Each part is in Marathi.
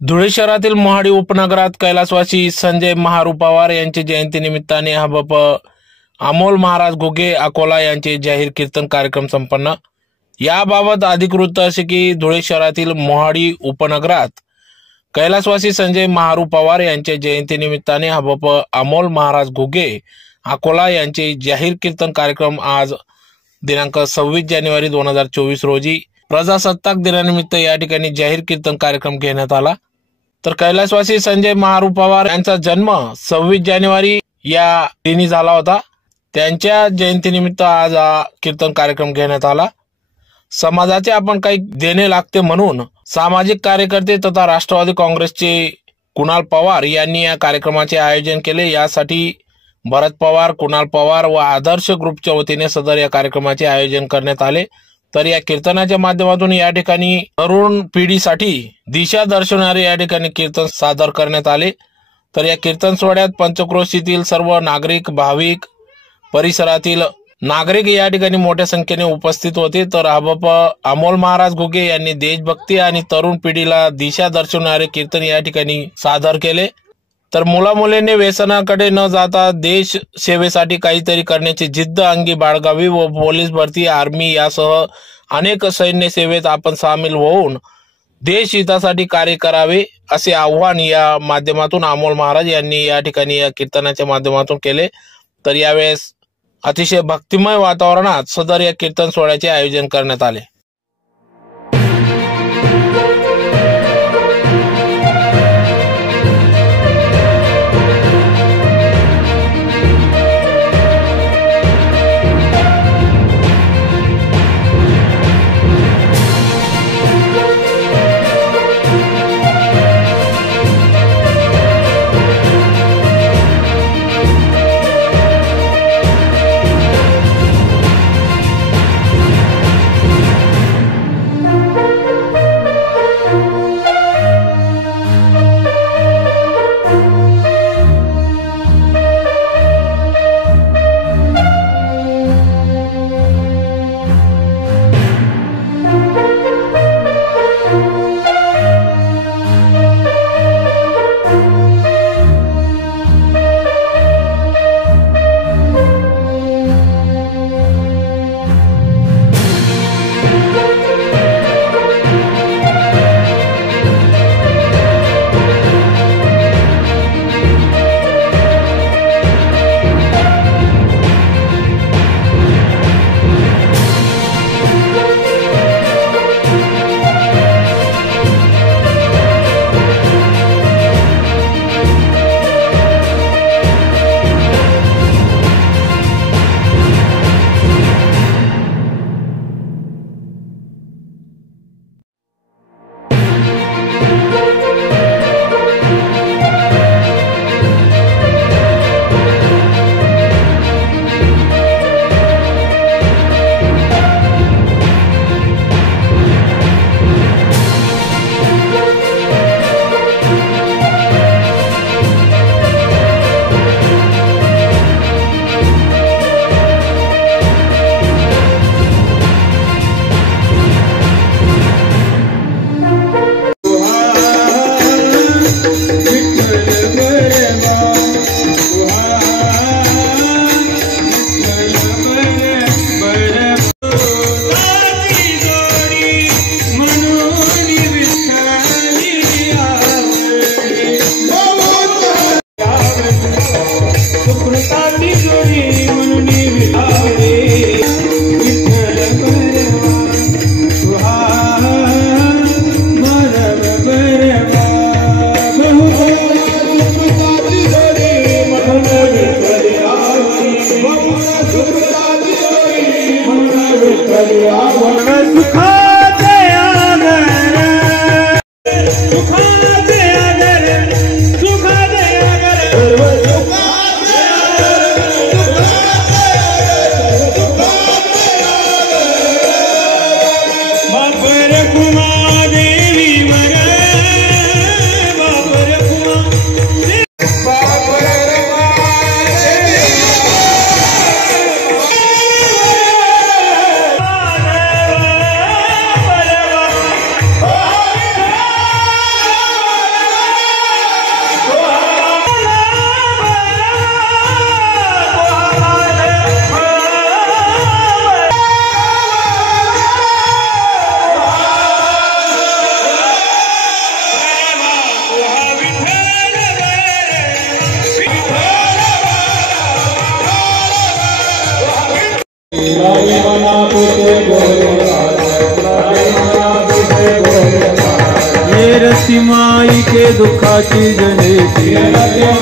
धुळे शहरातील मोहाडी उपनगरात कैलासवासी संजय महारू पवार यांची जयंती निमित्ताने हबप अमोल महाराज घुगे अकोला यांचे जाहीर कीर्तन कार्यक्रम संपन्न। याबाबत अधिकृत असे की धुळे शहरातील मोहाडी उपनगरात कैलासवासी संजय महारू पवार यांच्या जयंती निमित्ताने हबप अमोल महाराज घुगे अकोला यांचे जाहीर कीर्तन कार्यक्रम आज दिनांक 26 जानेवारी 2024 रोजी प्रजासत्ताक दिनानिमित्त या ठिकाणी जाहीर कीर्तन कार्यक्रम घेण्यात आला। तर कैलासवासी संजय महारू पवार यांचा जन्म 26 जानेवारी या दिनी झाला होता। त्यांच्या जयंतीनिमित्त आज हा कीर्तन कार्यक्रम घेण्यात आला। समाजाचे आपण काही देणे लागते म्हणून सामाजिक कार्यकर्ते तथा राष्ट्रवादी काँग्रेसचे कुणाल पवार यांनी या कार्यक्रमाचे आयोजन केले। यासाठी भरत पवार, कुणाल पवार व आदर्श ग्रुपच्या वतीने सदर या कार्यक्रमाचे आयोजन करण्यात आले। तर या कीर्तनाच्या माध्यमातून या ठिकाणी तरुण पिढीसाठी दिशा दर्शवणारे या ठिकाणी कीर्तन सादर करण्यात आले। तर या कीर्तन सोहळ्यात पंचक्रोशीतील सर्व नागरिक, भाविक, परिसरातील नागरिक या ठिकाणी मोठ्या संख्येने उपस्थित होते। तर हबप अमोल महाराज घुगे यांनी देशभक्ती आणि तरुण पिढीला दिशा दर्शवणारे कीर्तन या ठिकाणी सादर केले। तर मुलामुलींनी व्यसनाकडे न जाता देश सेवेसाठी काहीतरी करण्याची जिद्द अंगी बाळगावी व पोलीस भरती, आर्मी यासह अनेक सैन्य सेवेत आपण सामील होऊन देश हितासाठी कार्य करावे असे आव्हान या माध्यमातून अमोल महाराज यांनी या ठिकाणी या कीर्तनाच्या माध्यमातून केले। तर यावेळेस अतिशय भक्तिमय वातावरणात सदर या कीर्तन सोहळ्याचे आयोजन करण्यात आले। शक्ती माई के दुखाची जनेती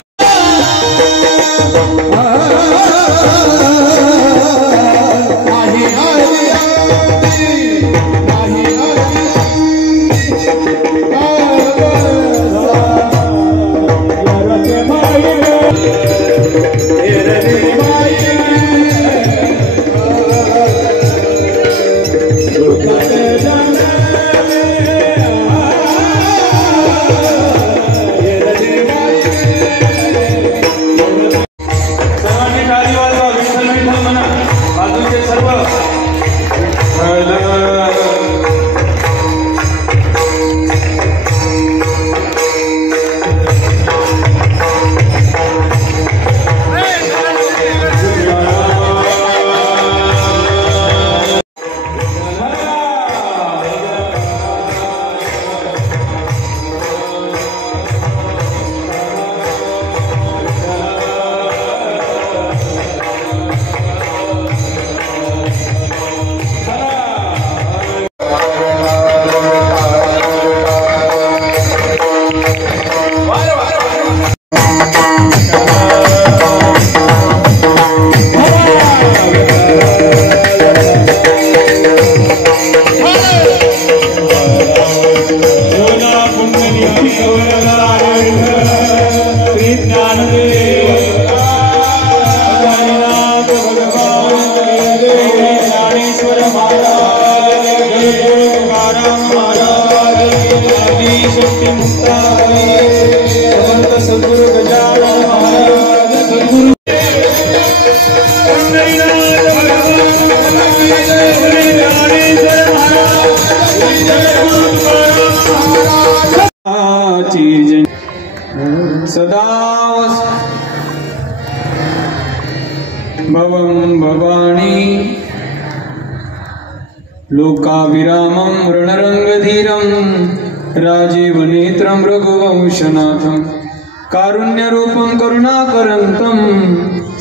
सदा भवं भवानी लोकाभिरामं रणरंगधीरं राजीवनेत्रं रघुवंशनाथं कारुण्यरूपं करुणाकरन्तं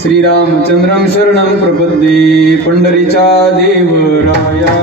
श्रीरामचन्द्रं शरणं प्रपद्ये पंढरीचा देवराया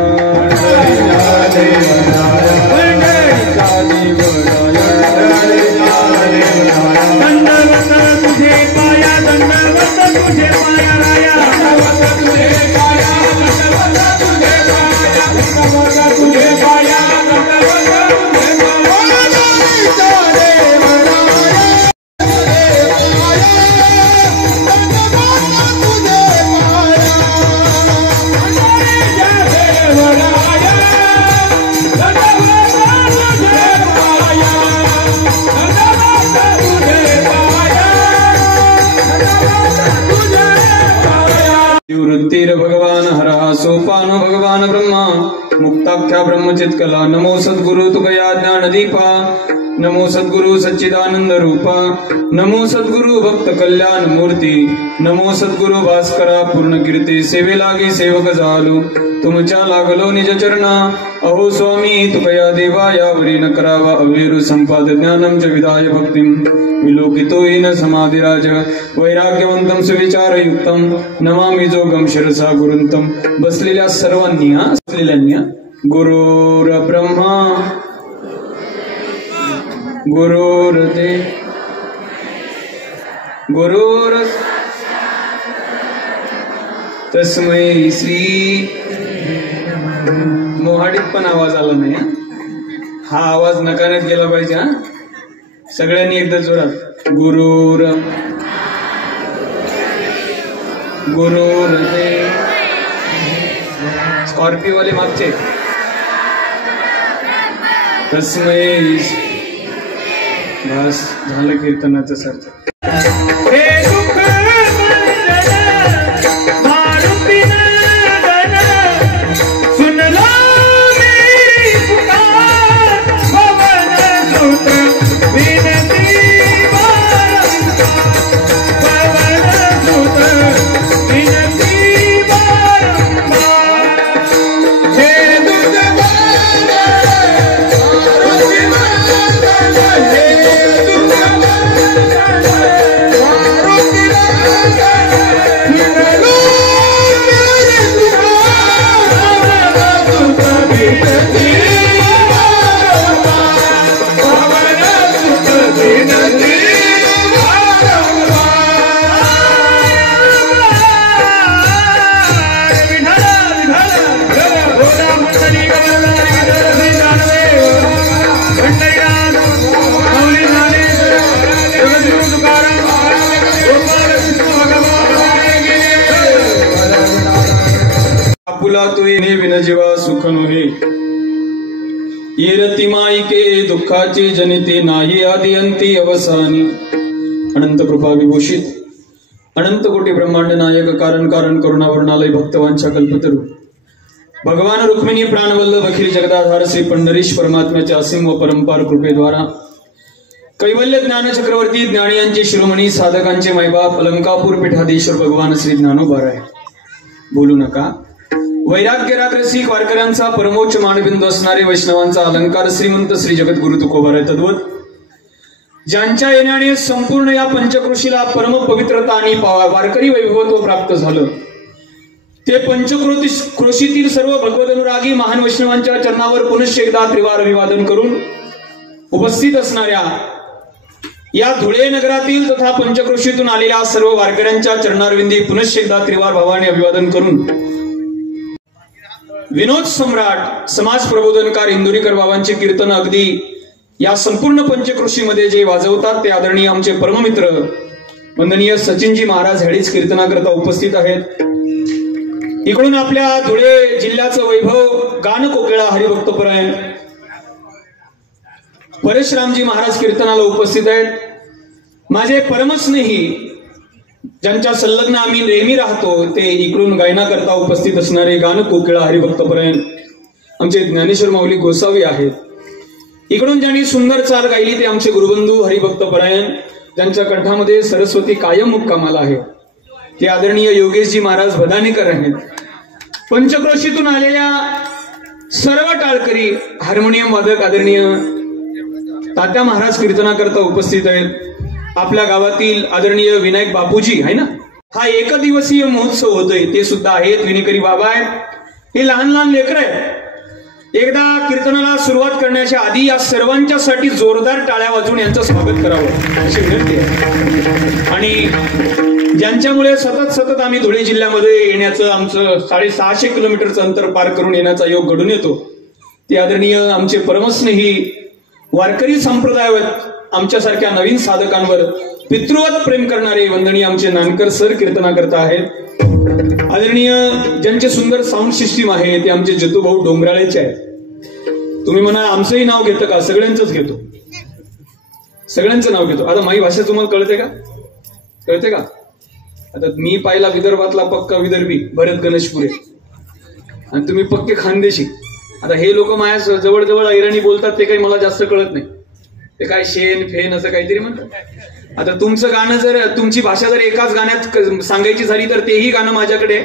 वृत्तिर भगवान हरा सोपानो भगवान ब्रह्मा मुक्ताख्या ब्रह्मचित्कला नमो सद्गुरु तुकया ज्ञान दीपा नमो सद्गुरु सच्चिदानंद रूपा नमो सद्गुरु भक्त कल्याण मूर्ती नमो सद्गुरु भास्करा पूर्ण कीर्ती सेवे लागे सेवक झालो तुमच्या लागलो निज चरणा अहो स्वामी तुकया देवा यावरी न करावा अवेरु संपाद ज्ञानम च विदाय भक्तिम विलोकितो येन समाधिराज वैराग्यवंतम सुविचारयुक्तम नमामि जोगम शिरसा गुरुंतम बसलेल्या सर्वांनी गुरुर ब्रह्मा गुरुर्देव गुरुर तस्मै श्री मोहाडीत पण आवाज आला नाही हा आवाज नकारात गेला पाहिजे हा सगळ्यांनी एकदा जोरात गुरुर गुरुर्देव स्कॉर्पिओ वाले मागचे तस्मै बस झालं कीर्तनाचं सार्थ Maruti बहुला तुये विन जीवा सुख नोहे. ये रती माईके दुःखाची जनिते नाही आदि अंती अवसानी. अनंत कृपा विभूषित अनंत कोटी ब्रह्मांड नायक कारण कारण करुणावर्णालय भक्तवांच्या कल्पतरू भगवान रुक्मिणी प्राणवल्लभ अखिल जगदाधार श्री पंढरीश परमात्म्याच्या असीम व परंपार कृपेद्वारा कैवल्य ज्ञान चक्रवर्ती ज्ञानियांचे शिरोमणी साधकांचे मैबाप अलंकापूर पीठाधीश्वर भगवान श्री ज्ञानोबाराय. बोलू नका. वैराग्यरात रसिक वारकऱ्यांचा परमोच्च मानबिंदू असणारे वैष्णवांचा अलंकार श्रीमंत श्री जगद्गुरु तुकोबाराय तद्वत ज्यांच्या येण्याने संपूर्ण या पंचक्रोशीला परम पवित्रता आणि वारकरी वैभवत्व प्राप्त झालं, ते पंचक्रोशीतील सर्व भगवदनुरागी महान वैष्णवांच्या चरणावर पुनश्च एकदा त्रिवार अभिवादन करून उपस्थित असणाऱ्या या धुळे नगरातील तथा पंचक्रोशीतून आलेल्या सर्व वारकऱ्यांच्या चरणारविंदी पुनश्च एकदा त्रिवार भावाने अभिवादन करून विनोद सम्राट समाज प्रबोधनकार इंदुरीकर बाबांचे कीर्तन अगदी या संपूर्ण पंचक्रोशीमध्ये जे वाजवतात ते आदरणीय आमचे परममित्र वंदनीय सचिनजी महाराज हेडीच कीर्तनाकरता उपस्थित आहेत. इकडून आपल्या धुळे जिल्ह्याचं वैभव गान कोकिळा हरिभक्तपरायण परेशरामजी महाराज कीर्तनाला उपस्थित आहेत. माझे परमस्नेही ज्यांच्या संलग्न आम्ही नेहमी राहतो ते इकडून गायनाकरता उपस्थित असणारे गान कोकिळा हरिभक्तपरायण आमचे ज्ञानेश्वर माऊली गोसावी आहेत. इकडून ज्यांनी सुंदर चाल गायली ते आमचे गुरुबंधू हरिभक्तपरायण ज्यांच्या कंठामध्ये सरस्वती कायम मुक्कामाला आहे ते आदरणीय योगेशजी महाराज भदानेकर आहेत. पंचक्रोशीतून आलेल्या सर्व टाळकरी हार्मोनियम वादक आदरणीय तात्या महाराज कीर्तनाकरता उपस्थित आहेत. आपल्या गावातील आदरणीय विनायक बापूजी आहे ना, हा एकदिवसीय महोत्सव होतोय ते सुद्धा आहेत. विनेकरी बाबा आहेत. हे लहान लहान लेकर आहेत. एकदा कीर्तनाला सुरुवात करण्याच्या आधी या सर्वांच्यासाठी जोरदार टाळ्या वाजवून यांचं स्वागत करावं अशी विनंती आहे. आणि ज्यांच्यामुळे सतत आम्ही धुळे जिल्ह्यामध्ये येण्याचं आमचं 650 किलोमीटरचं अंतर पार करून येण्याचा योग घडून येतो ते आदरणीय आमचे परमस्नेही वारकरी संप्रदाय आमच्यासारख्या नवीन साधकांवर पितृवत प्रेम करणारे वंदनीय आमचे नानकर सर कीर्तनाकरता आहेत. आदरणीय ज्यांचे सुंदर साऊंड सिस्टीम आहे ते आमचे जतूभाऊ डोंगराळेचे आहेत. तुम्ही म्हणा आमचंही नाव घेतं का? सगळ्यांचंच घेतो. सगळ्यांचं नाव घेतो. आता माझी भाषा तुम्हाला कळते का? कळते का? आता मी पाहिला विदर्भातला पक्का विदर्भी भरत गणेशपुरे आणि तुम्ही पक्के खानदेशी. आता हे लोक माझ्या जवळ ऐराणी बोलतात ते काही मला जास्त कळत नाही. ते काय शेण फेन असं काहीतरी म्हणतात. आता तुमचं गाणं जर तुमची भाषा जर एकाच गाण्यात सांगायची झाली तर तेही गाणं माझ्याकडे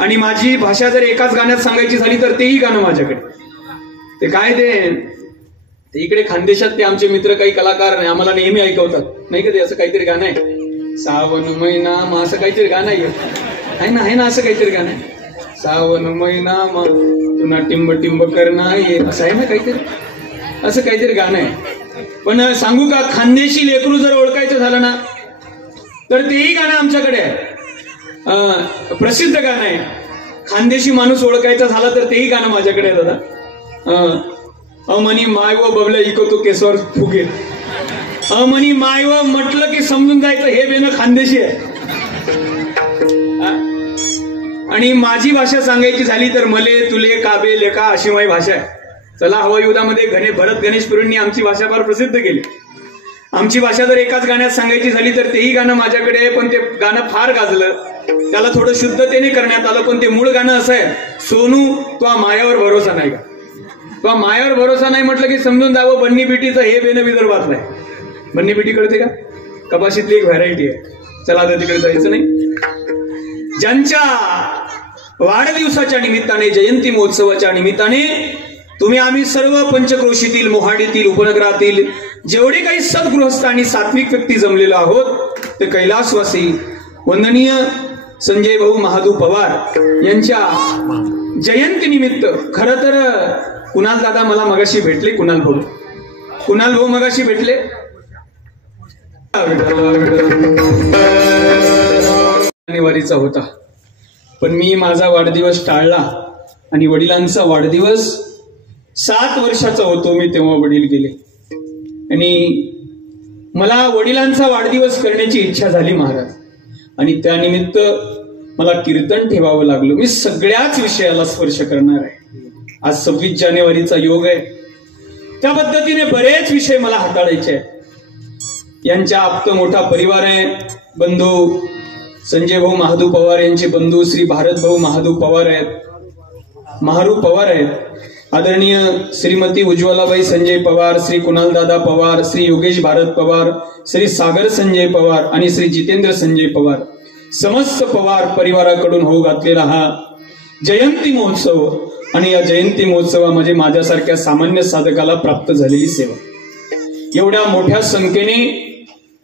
आणि माझी भाषा जर एकाच गाण्यात सांगायची झाली तर तेही गाणं माझ्याकडे. ते काय ते इकडे खानदेशात ते आमचे मित्र काही कलाकार आम्हाला नेहमी ऐकवतात नाही का ते असं काहीतरी गाणं आहे सावन महिना मग असं काहीतरी गाणं आहे ना असं काहीतरी गाणं आहे सावन महिना मग पुन्हा टिंब टिंब करणं ये असं आहे ना काहीतरी असं काहीतरी गाणं आहे. पण सांगू का खानदेशी लेकरू जर ओळखायचं झालं ना तर तेही गाणं आमच्याकडे आहे. प्रसिद्ध गाणं आहे. खानदेशी माणूस ओळखायचा झाला तर तेही गाणं माझ्याकडे आहे दादा. अमनी माय व बबल्या इको तो केसवर फुगे. अमनी माय व म्हटलं की समजून जायचं हे बेनं खानदेशी आहे. आणि माझी भाषा सांगायची झाली तर मले तुले काबे लेखा अशी माझी भाषा आहे. चला हवा युद्धामध्ये भरत गणेशपुरेंनी आमची भाषा फार प्रसिद्ध केली. आमची भाषा जर एकाच गाण्यात सांगायची झाली तर तेही गाणं माझ्याकडे आहे. पण ते गाणं फार गाजलं. त्याला थोडं शुद्धतेने करण्यात आलं. पण ते मूळ गाणं असं आहे सोनू तो मायावर भरोसा नाही का. तो मायावर भरोसा नाही म्हटलं की समजून जावं बन्नी बिटीचं हे बेन विदर्भातलं आहे. बन्नी बिटी कळते का? कपाशीतली एक व्हरायटी आहे. चला आता तिकडे जायचं नाही. ज्यांच्या वाढदिवसाच्या निमित्ताने जयंती महोत्सवाच्या निमित्ताने तुम्ही आम्ही सर्व पंचक्रोशीतील मोहाडीतील उपनगरातील जेवढे काही सद्गृहस्थ आणि सात्विक व्यक्ती जमलेलो आहोत ते कैलासवासी वंदनीय संजय भाऊ महादू पवार यांच्या जयंती निमित्त खरं तर कुणाल दादा मला मगाशी भेटले. कुणाल भाऊ मगाशी भेटले. जानेवारीचा होता पण मी माझा वाढदिवस टाळला आणि वडिलांचा वाढदिवस 7 वर्षाचा होतो मी तेव्हा वडील गेले आणि मला वडिलांचा वाढदिवस करण्याची इच्छा झाली महाराज. आणि त्यानिमित्त मला कीर्तन ठेवावं लागलं. मी सगळ्याच विषयाला स्पर्श करणार आहे. आज 26 जानेवारीचा योग आहे. त्या पद्धतीने बरेच विषय मला हाताळायचे आहेत. यांच्या आप्त मोठा परिवार आहे. बंधू संजय भाऊ महादू पवार यांचे बंधू श्री भारत भाऊ महादू पवार आहेत, महारू पवार आहेत. आदरणीय श्रीमती उज्ज्वलाबाई संजय पवार, श्री कुणाल दादा पवार, श्री योगेश भारत पवार, श्री सागर संजय पवार आणि श्री जितेंद्र संजय पवार, समस्त पवार परिवाराकडून होऊ घातलेला हा जयंती महोत्सव आणि या जयंती महोत्सवामध्ये माझ्यासारख्या सामान्य साधकाला प्राप्त झालेली सेवा. एवढ्या मोठ्या संख्येने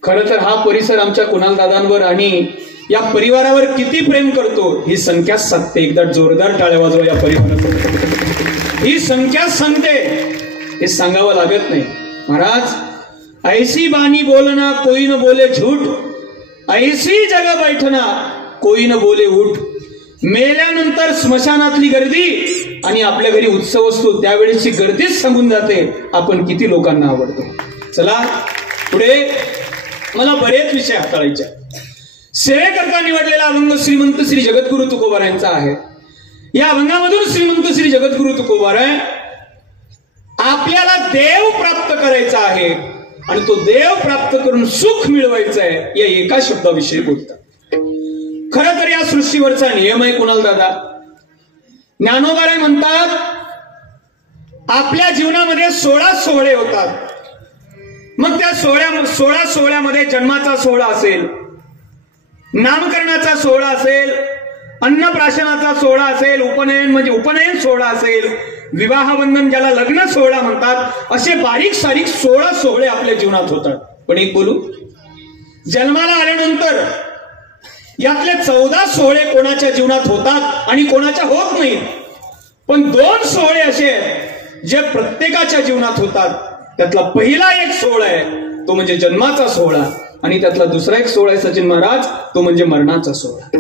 खरं तर हा परिसर आमच्या कुणाल दादांवर आणि या परिवारावर किती प्रेम करतो ही संख्या सांगते. एकदा जोरदार टाळ्या वाजवा या परिवारावर. ही संख्या सांगते, हे सांगावं लागत नाही. महाराज, ऐसी बानी बोलना कोई न बोले झूठ, ऐसी जगह बैठना कोई न बोले उठ. मेल्यानंतर स्मशानातली गर्दी आणि आपल्या घरी उत्सव असतो त्यावेळेची गर्दीच सांगून जाते आपण किती लोकांना आवडतो. चला पुढे मला बरेच विषय हाताळायचे. सेवेकरता निवडलेला अभंग श्रीमंत श्री जगद्गुरु तुकोबार यांचा आहे. या अभंगामधून श्रीमंत श्री जगद्गुरु तुकोबार आहे, आपल्याला देव प्राप्त करायचा आहे आणि तो देव प्राप्त करून सुख मिळवायचं आहे या एका शब्दाविषयी बोलतात. खरं तर या सृष्टीवरचा नियम आहे कुणाल दादा. ज्ञानोबाराय म्हणतात आपल्या जीवनामध्ये 16 सोहळे होतात. मग त्या 16 सोहळ्यामध्ये जन्माचा सोहळा असेल, नामकरणाचा सोहळा असेल, अन्नप्राशनाचा सोहळा असेल, उपनयन म्हणजे उपनयन सोहळा असेल, विवाहबंधन ज्याला लग्न सोहळा म्हणतात, असे बारीक सारीक 16 सोहळे आपल्या जीवनात होतात. पण एक बोलू, जन्माला आल्यानंतर यातले 14 सोहळे कोणाच्या जीवनात होतात आणि कोणाच्या होत नाहीत. पण 2 सोहळे असे आहेत जे प्रत्येकाच्या जीवनात होतात. त्यातला पहिला एक सोहळा आहे तो म्हणजे जन्माचा सोहळा आणि त्यातला दुसरा एक सोहळा आहे सचिन महाराज, तो म्हणजे मरणाचा सोहळा.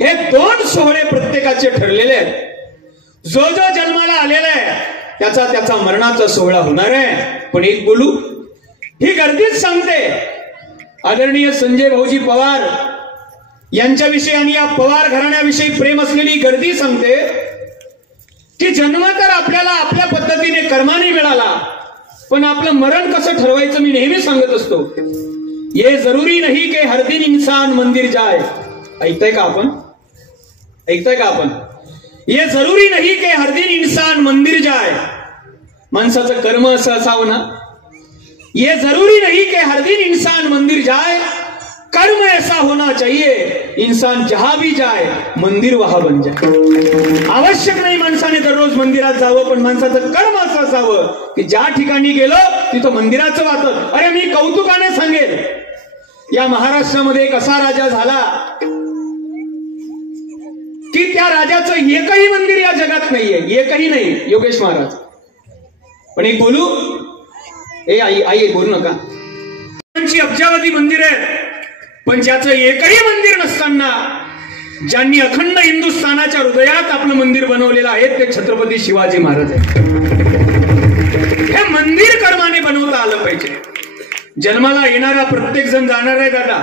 हे 2 सोहळे प्रत्येकाचे ठरलेले आहेत. जो जो जन्माला आलेला आहे त्याचा मरणाचा सोहळा होणार आहे. पण एक बोलू, ही गर्दीच सांगते. आदरणीय संजय भाऊजी पवार यांच्याविषयी आणि या पवार घराण्याविषयी प्रेम असलेली गर्दी सांगते की जन्म तर आपल्याला आपल्या पद्धतीने कर्माने मिळाला, पण आपलं मरण कसं ठरवायचं मी नेहमी सांगत असतो. ये जरुरी नहीं कि हर दिन इंसान मंदिर जाए. ऐकताय का आपण? ऐकताय का आपण? ये जरुरी नहीं कि हर दिन इंसान मंदिर जाए. माणसाचं कर्म असं असावं ना. ये जरुरी नहीं कि हर दिन इंसान मंदिर जाए, कर्म ऐसा होना चाहिए इंसान जहां भी जाए मंदिर वहां बन जाए. आवश्यक नाही माणसाने दररोज मंदिरात जावं, पण माणसाचं कर्म असं असावं की ज्या ठिकाणी गेलो तिथं मंदिराचं वाटत. अरे मी कौतुकाने सांगेल, या महाराष्ट्रामध्ये एक असा राजा झाला की त्या राजाचं एकही मंदिर या जगात नाहीये, एकही नाही. योगेश महाराज. पण एक बोलू, ए आई बोलू नका. अब्जावधी मंदिर आहे, पण ज्याचं एकही मंदिर नसताना ज्यांनी अखंड हिंदुस्थानाच्या हृदयात आपलं मंदिर बनवलेलं आहे ते छत्रपती शिवाजी महाराज आहेत. हे मंदिर कर्माने बनवता आलं पाहिजे. जन्माला येणारा प्रत्येक जण जाणार आहे दादा.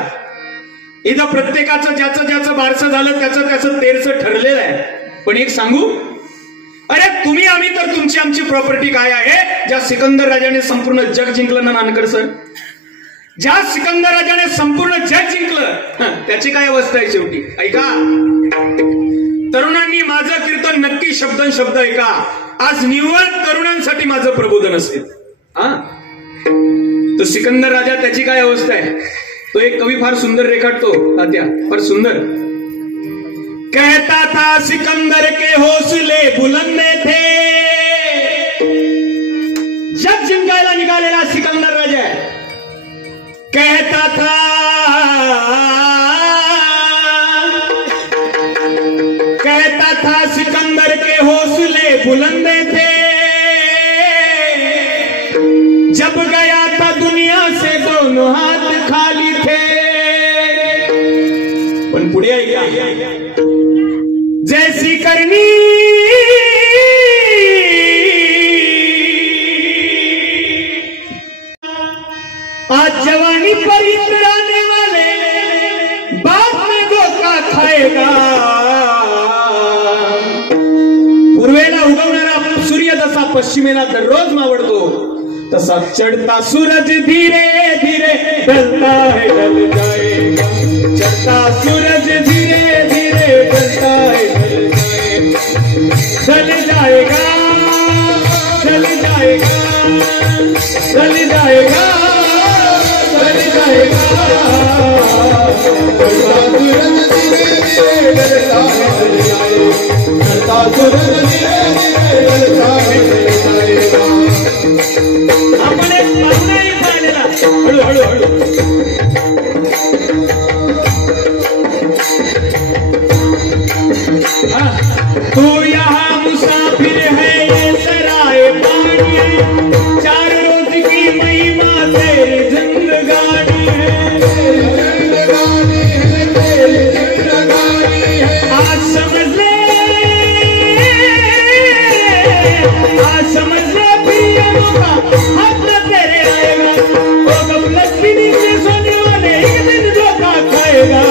इथं प्रत्येकाचं ज्याचं बारसं झालं त्याचं तेरचं ठरलेलं आहे. पण एक सांगू, अरे तुम्ही आम्ही तर तुमची आमची प्रॉपर्टी काय आहे? ज्या सिकंदर राजाने संपूर्ण जग जिंकलं ना नानकर सर, ज्या सिकंदर राजाने संपूर्ण जग जिंकलं त्याची काय अवस्था आहे शेवटी. ऐका तरुणांनी, माझं कीर्तन नक्की शब्द ऐका. आज निव्वळ तरुणांसाठी माझं प्रबोधन असेल. तो सिकंदर राजा त्याची काय अवस्था आहे? तो एक कवी फार सुंदर रेखाटतो तात्या, फार सुंदर. कहता था सिकंदर के हौसले बुलंद थे. जग जिंकायला निघालेला सिकंदर राजा आहे. कहता था सिकंदर के हौसले बुलंद थे. जब गया था दुनिया से दोनों हाथ खाली थे. पण पुढे ऐका, जैसी करनी आज जवानी पर इतराने वाले बाद में धोखा खाएगा. पूर्वेला उगवणारा सूर्य जसा पश्चिमेला दररोज मावळतो तसा चढ़ता सूरज धीरे धीरे ढलता है ढल जाएगा. चढ़ता सूरज धीरे धीरे ढलता है ढल जाएगा. ढल जाएगा ढल जाएगा ढल जाएगा. चढ़ता सूरज धीरे धीरे ढलता है ढल जाएगा. चढ़ता सूरज धीरे धीरे ढलता है ढल जाएगा. आपण एक पाहुणाही पाहिलेला. हळू हळू हळू. तू यहाँ मुसाफिर है ये सराय पानी है. 4 रोज की महिमा तेरी जिंदगानी है. आज समझ ले प्रियमों का हाथ तेरे आएगा. वो गफलत भी नीचे सोने वाले एक दिन धोखा खाएगा.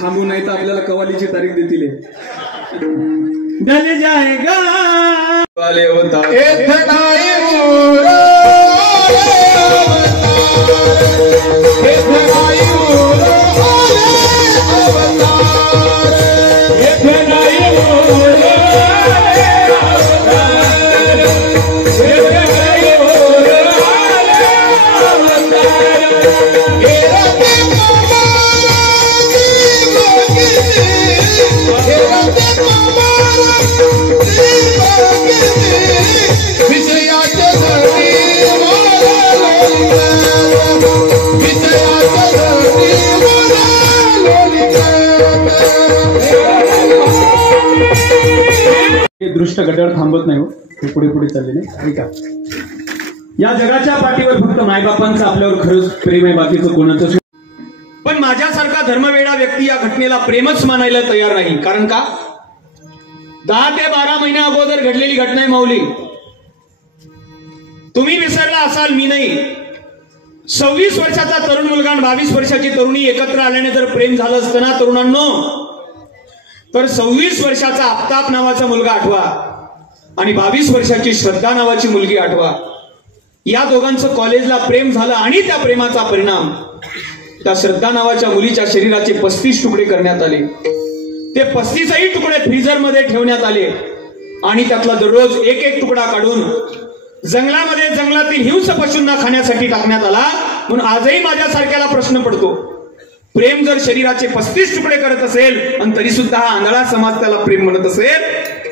थांबू नाही तर आपल्याला कवालीची तारीख देतील. ढल जाएगा वाले होता दृष्ट गटावर थांबत नाही. हे पुढे पुढे चालले नाही. ऐका, या जगाच्या पाठीवर फक्त मायबापांचं आपल्यावर खरंच प्रेम आहे, बाकीचं कोणाचं. पण माझ्यासारखा धर्मवेडा व्यक्ती या घटनेला प्रेमच मानायला तयार नाही. कारण का? 10 ते 12 महिन्या अगोदर घडलेली घटना आहे माऊली. तुम्ही विसरला असाल, मी नाही. 26 वर्षाचा तरुण मुलगा आणि 22 वर्षाची तरुणी एकत्र आल्याने जर प्रेम झालं असतं ना तरुणांनो, तर 26 वर्षाचा आफताब नावाचा मुलगा आठवा आणि 22 वर्षाची श्रद्धा नावाची मुलगी आठवा. या दोघांचं कॉलेजला प्रेम झालं आणि त्या प्रेमाचा परिणाम त्या श्रद्धा नावाच्या मुलीच्या शरीराचे 35 तुकडे करण्यात आले. ते 35ही तुकडे फ्रीजरमध्ये ठेवण्यात आले आणि त्यातला दररोज एक एक तुकडा काढून जंगलामध्ये जंगलातील हिंस्र पशूंना खाण्यासाठी टाकण्यात आला. म्हणून आजही माझ्यासारख्याला प्रश्न पडतो, प्रेम जर शरीराचे 35 तुकडे करत असेल आणि तरी सुद्धा हा आंधळा समाज त्याला प्रेम म्हणत असेल,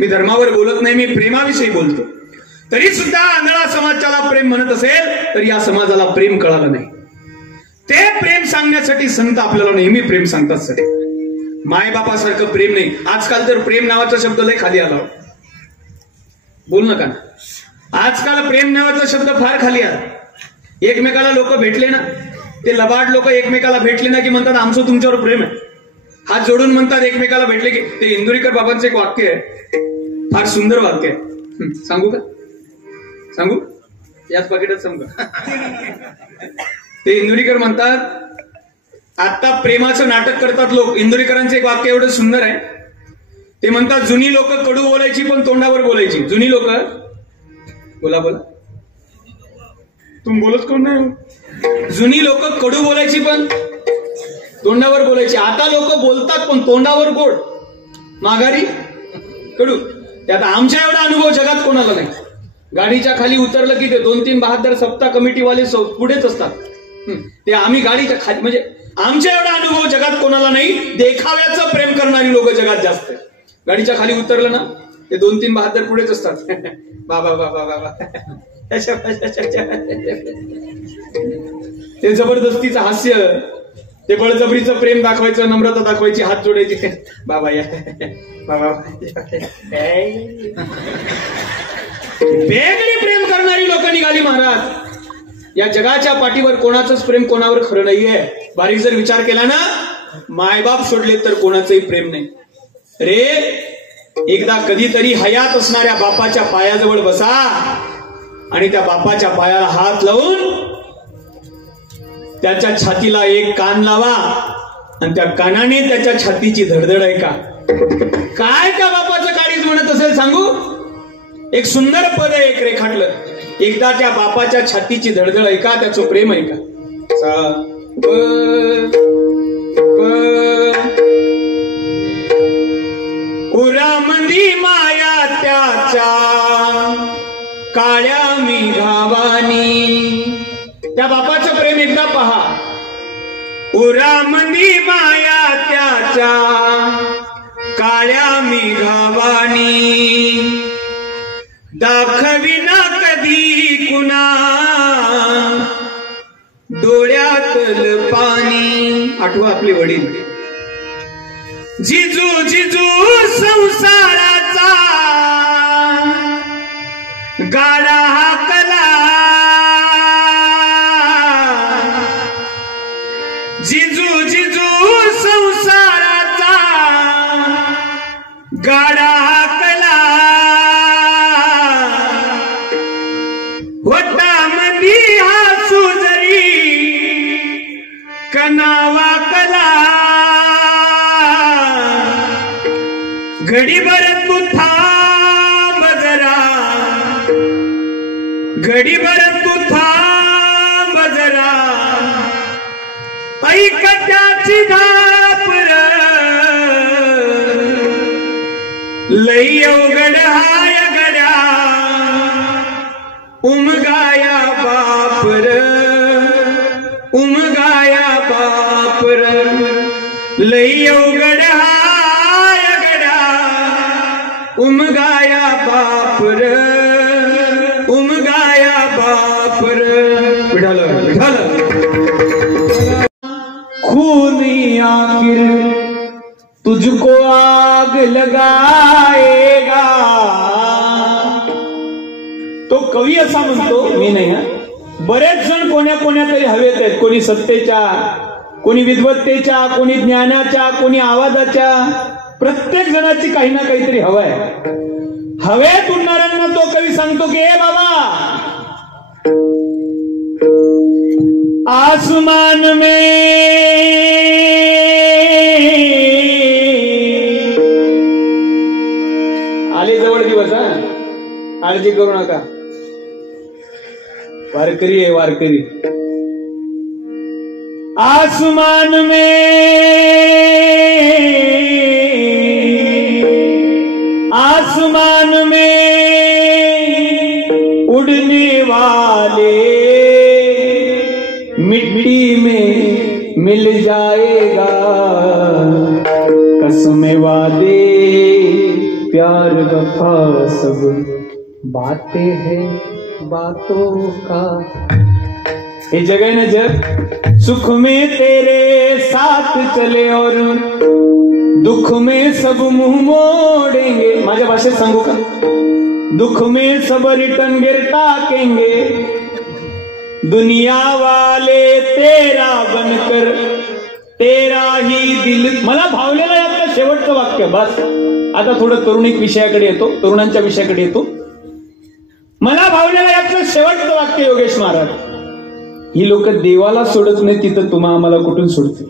मी धर्मावर बोलत नाही, मी प्रेमाविषयी बोलतो, तरी सुद्धा आंधळा समाज त्याला प्रेम म्हणत असेल तर या समाजाला प्रेम कळालं नाही. ते प्रेम सांगण्यासाठी संत आपल्याला नेहमी प्रेम सांगतात. सर, मायबापासारखं प्रेम नाही. आजकाल तर प्रेम नावाचा शब्द लय खाली आला. बोल नका ना, आजकाल प्रेम नावाचा शब्द फार खाली आला. एकमेकाला लोक भेटले ना, ते लबाड लोक एकमेकाला भेटले ना की म्हणतात आमचं तुमच्यावर प्रेम आहे. हात जोडून म्हणतात एकमेकाला भेटले की. ते इंदुरीकर बाबांचं एक वाक्य आहे, फार सुंदर वाक्य आहे. सांगू का? सांगू? याच पाकिटात सांगू का? ते इंदुरीकर म्हणतात, आता प्रेमाचं नाटक करतात लोक. इंदुरीकरांचं एक वाक्य एवढं सुंदर आहे. ते म्हणतात, जुनी लोक कडू बोलायची पण तोंडावर बोलायची. जुनी लोक, बोला बोला, तुम्ही बोलत कोण नाही. जुनी लोक कडू बोलायची पण तोंडावर बोलायची. आता लोक बोलतात पण तोंडावर गोड, माघारी कडू. त्यात आमच्या एवढा अनुभव जगात कोणाला नाही. गाडीच्या खाली उतरलं की ते 2-3 बहादर सप्ताह कमिटीवाले पुढेच असतात. ते आम्ही गाडीच्या खाली, म्हणजे आमच्या एवढा अनुभव जगात कोणाला नाही. देखाव्याचं प्रेम करणारी लोक जगात जास्त. गाडीच्या खाली उतरलं ना ते 2-3 बहादर पुढेच असतात. बाबा बाबा बाबा, ते जबरदस्तीचं हास्य, ते बळजबरीचं प्रेम दाखवायचं, नम्रता दाखवायची, हात जोडायचे, बाबा या बाबा. वेगळी प्रेम करणारी लोक निघाली महाराज. या जगाच्या पाठीवर कोणाचंच प्रेम कोणावर खरं नाहीये. बारीक जर विचार केला ना, मायबाप सोडले तर कोणाचंही प्रेम नाही रे. एकदा कधीतरी हयात असणाऱ्या बापाच्या पायाजवळ बसा आणि त्या बापाच्या पायाला हात लावून त्याच्या छातीला एक कान लावा आणि त्या कानाने त्याच्या छातीची धडधड ऐका. काय त्या बापाचं काळीज म्हणत असेल सांगू. एक सुंदर पद आहे, एक रेखाटलं. एकदा त्या बापाच्या छातीची धडधड ऐका, त्याचं प्रेम ऐका. उरामंदी माया त्याच्या काळ्या मेघावानी. त्या बापाचं प्रेम एकदा पहा. उरामंदी माया त्याच्या काळ्या मेघावानी, दाखविना कधी कुणा डोळ्यातल पाणी. आठवा आपले वडील. जिजू जिजू संसाराचा गाडा हाकला, जिजू जिजू संसाराचा गाडा हाकला. होता मंदी हासू जरी कनावा कला, घडीभर तू थांब जरा, घडीभर तू थांब जरा, ऐक त्याची धापर लई अवघड हाय गड्या, उमगाया बापर, उमगाया बापर लई अवघड हाय गड्या, उमगाया बापर, उमगाया बापर. विठाल विठाल. खूनी आखिर तुझको आग लगाएगा. तो कवी असा म्हणतो, मी नाही. बरेच जण कोण्या कोण्या तरी हवेत आहेत. कोणी सत्तेच्या, कोणी विद्वत्तेच्या, कोणी ज्ञानाच्या, कोणी आवाजाच्या. प्रत्येक जणाची काही ना काहीतरी हवं आहे. हवेत उडणाऱ्यांना तो कवी सांगतो की ए बाबा, आसमान में आले जवळ दिवस. काळजी करू नका. वारकरी आहे वारकरी. आसमान में, आसमान में उड़ने वाले मिट्टी में मिल जाएगा. कसमें वादे प्यार वफा सब बातें हैं बातों का. हे जग है ना जग. सुख में तेरे साथ चले और दुख में सब मुंह मोड़ेंगे. माझ्या भाषेत सांगू का. दुख में सब रिटर्न गिर टाकेंगे. दुनिया वाले तेरा बनकर तेरा ही दिल. मला भावलेलं आहे आपलं शेवटचं वाक्य. बस आता थोडं तरुणिक विषयाकडे येतो, तरुणांच्या विषयाकडे येतो. मला भावलेलं आहे आपलं शेवटचं वाक्य योगेश महाराज. ही लोक देवाला सोडत नाही, तिथं तुम्हा आम्हाला कुठून सोडतील.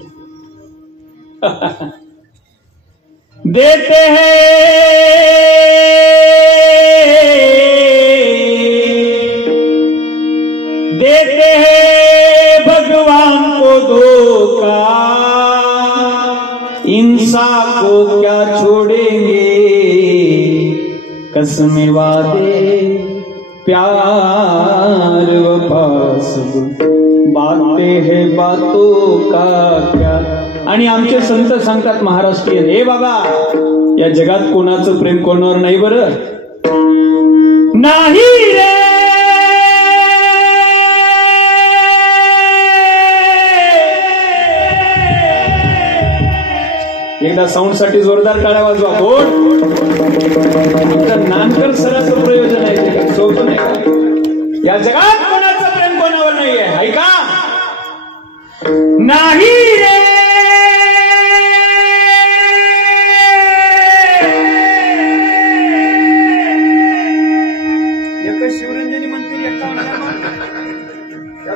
देते हैं देते हैं भगवान को धोखा, इंसान को क्या छोड़ेंगे. कसमें वादे प्यार वफा सब बातें हैं बातों का क्या. आणि आमचे संत सांगतात महाराष्ट्रीयन, हे बाबा या जगात कोणाचं प्रेम कोणावर नाही बरं. नाही रे. एकदा साऊंड साठी जोरदार टाळ्या वाजवा. कोण नानकर सराचं प्रयोजन आहे, सोपं नाही. या जगात कोणाचं प्रेम कोणावर नाहीये.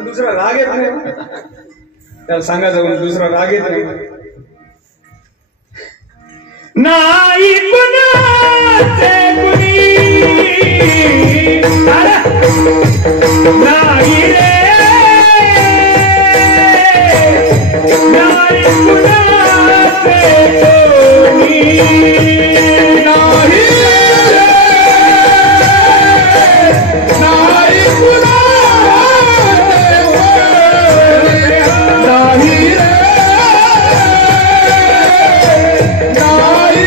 दुसरा राग येत नाही, त्याला सांगा जाऊन दुसरा राग येत नाही. नाही कुणाचे कुणी नाही रे, नाही कुणाचे कोणी नाही रे, नाही कुणाचे नाही रे, नाही कुणाचे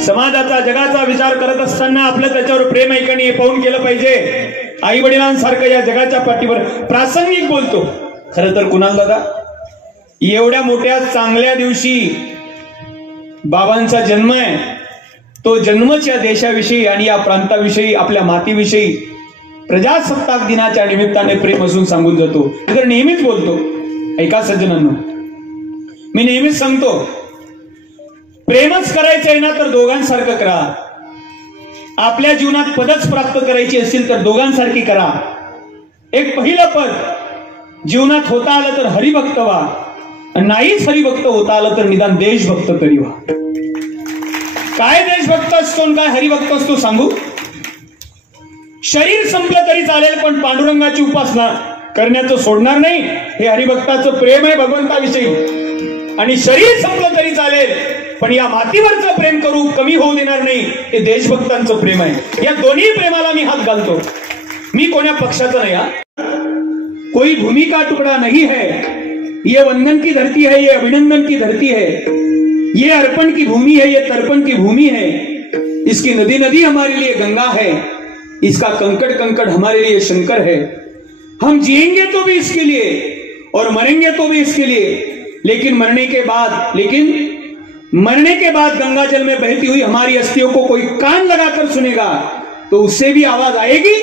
समाजाचा जगाचा विचार करत असताना आपलं त्याच्यावर प्रेम आहे का नाही हे पाहून केलं पाहिजे. आई वडिलांसारखं या जगाच्या पाठीवर प्रासंगिक बोलतो. खरं तर कुणाल दादा एवढ्या मोठ्या चांगल्या दिवशी बाबांचा जन्म आहे, तो जन्मच या देशाविषयी आणि या प्रांताविषयी आपल्या मातीविषयी प्रजासत्ताक दिनाच्या निमित्ताने प्रेम असून सांगून जातो. तर नेहमीच बोलतो, ऐका सज्जनांनो, मी नेहमीच सांगतो प्रेमच करायचं आहे ना तर दोघांसारखं करा. आपल्या जीवनात पदच प्राप्त करायची असेल तर दोघांसारखी करा. एक पहिलं पद जीवनात होता आलं तर हरिभक्त व्हा, नाहीच हरिभक्त होता आलं तर निदान देशभक्त तरी व्हा. काय देशभक्त असतो आणि काय हरिभक्त असतो सांगू. शरीर संपलं तरी चालेल पण पांडुरंगाची उपासना करण्याचं सोडणार नाही, हे हरिभक्ताचं प्रेम आहे भगवंताविषयी. आणि शरीर संपलं तरी चालेल पण या मातीवरचं प्रेम करू कमी होऊ देणार नाही, हे देशभक्तांचं प्रेम आहे. या दोन्ही प्रेमाला मी हात घालतो. मी कोण्या पक्षाचं नाही. कोई भूमि का टुकड़ा नहीं है, ये वंदन की धरती है, ये अभिनंदन की धरती है, ये अर्पण की भूमि है, ये तर्पण की भूमि है. इसकी नदी नदी हमारे लिए गंगा है, इसका कंकड़ कंकड़ हमारे लिए शंकर है. हम जिएंगे तो भी इसके लिए और मरेंगे तो भी इसके लिए. लेकिन मरने के बाद गंगा जल में बहती हुई हमारी अस्थियों को कोई कान लगाकर सुनेगा तो उससे भी आवाज आएगी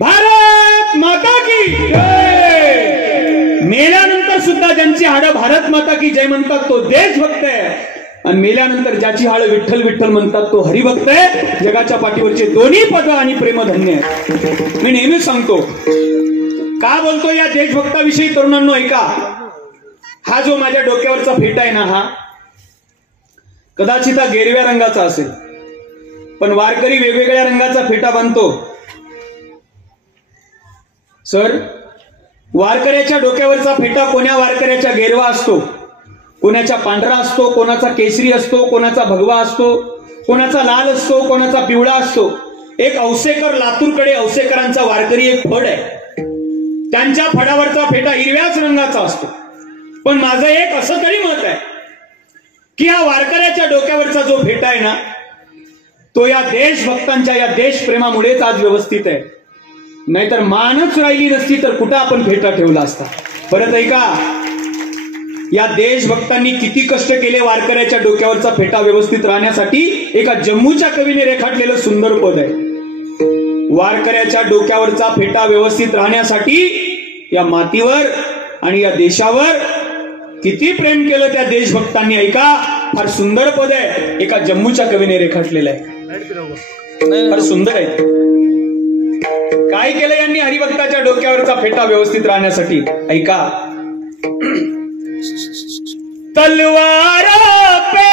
भारत माता की जय. मेल्यानंतर सुद्धा ज्यांची हाडं भारत माता की जय म्हणतात तो देशभक्त आहे, आणि मेल्यानंतर ज्याची हाडं विठ्ठल विठ्ठल म्हणतात तो हरिभक्त आहे. जगाच्या पाठीवरचे दोन्ही पद आणि प्रेमधन्य आहे. मी नेहमीच सांगतो, का बोलतो या देशभक्ताविषयी तरुणांनो ऐका. हा जो माझ्या डोक्यावरचा फेटा आहे ना, हा कदाचित हा गेरव्या रंगाचा असेल, पण वारकरी वेगवेगळ्या रंगाचा फेटा बांधतो. सर, वारकऱ्याच्या डोक्यावरचा फेटा कोण्या वारकऱ्याच्या गेरवा असतो, कोणाचा पांढरा असतो, कोणाचा केसरी असतो, कोणाचा भगवा असतो, कोणाचा लाल असतो, कोणाचा पिवळा असतो. एक औसेकर, लातूरकडे औसेकरांचा वारकरी एक फड आहे, त्यांच्या फडावरचा फेटा हिरव्याच रंगाचा असतो. पण माझं एक असं तरी मत आहे की हा वारकऱ्याच्या डोक्यावरचा जो फेटा आहे ना, तो या देशभक्तांच्या या देशप्रेमामुळेच आज व्यवस्थित आहे. नाहीतर मानच राहिली नसती तर कुठं आपण फेटा ठेवला असता. परत ऐका, या देशभक्तांनी किती कष्ट केले वारकऱ्याच्या डोक्यावरचा फेटा व्यवस्थित राहण्यासाठी. एका जम्मूच्या कवीने रेखाटलेलं सुंदर पद आहे. वारकऱ्याच्या डोक्यावरचा फेटा व्यवस्थित राहण्यासाठी या मातीवर आणि या देशावर किती प्रेम केलं त्या देशभक्तांनी. ऐका, फार सुंदर पद आहे, एका जम्मूच्या कवीने रेखाटलेलं आहे, फार सुंदर आहे. काय केलं यांनी हरिभक्ताच्या डोक्यावरचा फेटा व्यवस्थित राहण्यासाठी. ऐका, तलवार पे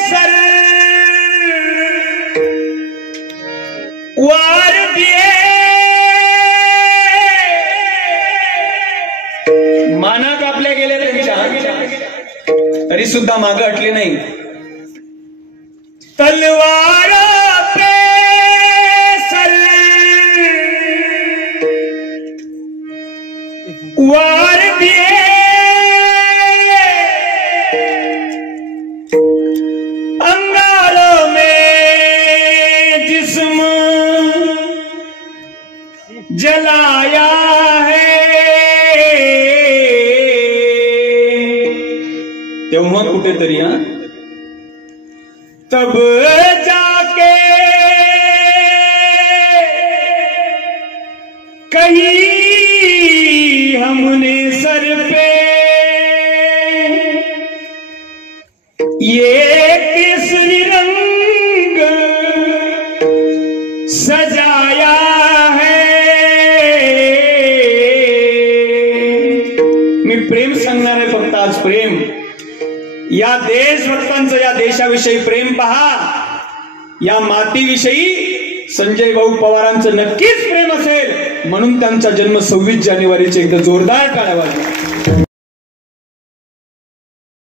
सर वार दिए, माना कापल्या गेल्या त्यांच्या, तरी सुद्धा मागे हटले नाही. तलवार पे तेव्हा कुठेतरी तब जाके कहीं हमने सर पे ये केसरी रंग सजाया है। मी प्रेम सांगणार आहे फक्त आज प्रेम, या देशभक्तांचं या देशाविषयी प्रेम पहा, या मातीविषयी संजय भाऊ पवारांचं नक्कीच प्रेम असेल, म्हणून त्यांचा जन्म 26 जानेवारीचे एकदा जोरदार टाळ्या वाजवा।